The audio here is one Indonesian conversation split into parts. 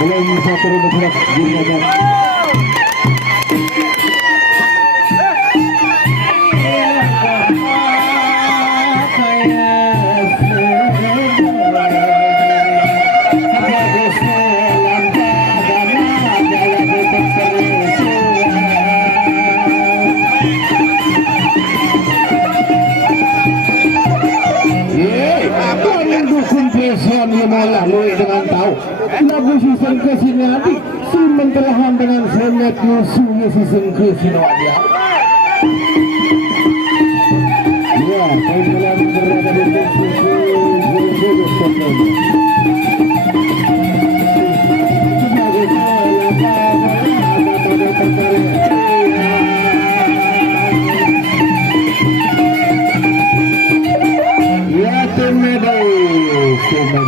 Belum satu bergerak di belakang. Lalu dengan tahu lagu season ke sini nanti sumen terlahan dengan semet musuhnya season ke sini dia. Ya, saya dalam berada di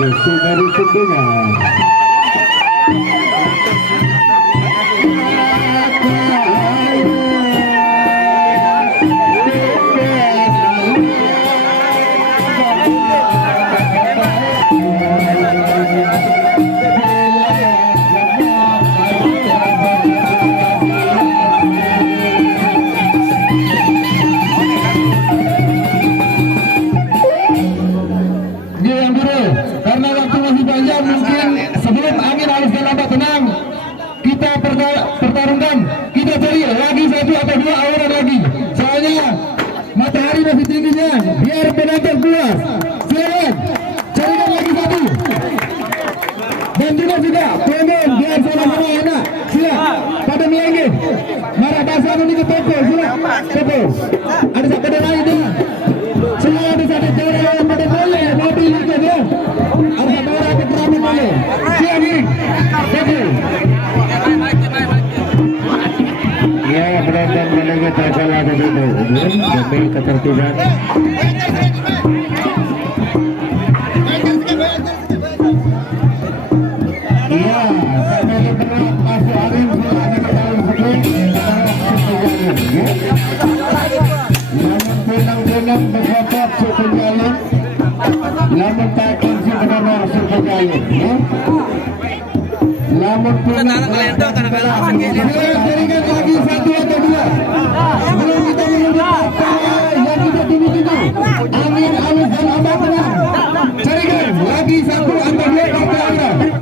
posisi dari tentunya. Pertarungan kita cari lagi satu atau dua orang lagi, soalnya matahari masih tingginya, biar penonton puas. Silakan carikan lagi satu, dan juga pengen biar sama-sama enak. Sila pada miangin marah basah ini ke toko. Sila toko ada satu lain dah. Semua ada satu cara yang pada boleh mobil juga dia. Ada satu orang keterangan boleh. Siap ni toko. Ya, penonton menunggu terkalah dari itu demi ketertiban. Ya, sampai bergerak masuk angin bola di dalam putih. Namun benang-benang berkotak suku jalur, namun takkan sebenarnya suku jalur. Namun benang berikan lagi satu atau dua sebelum kita menutup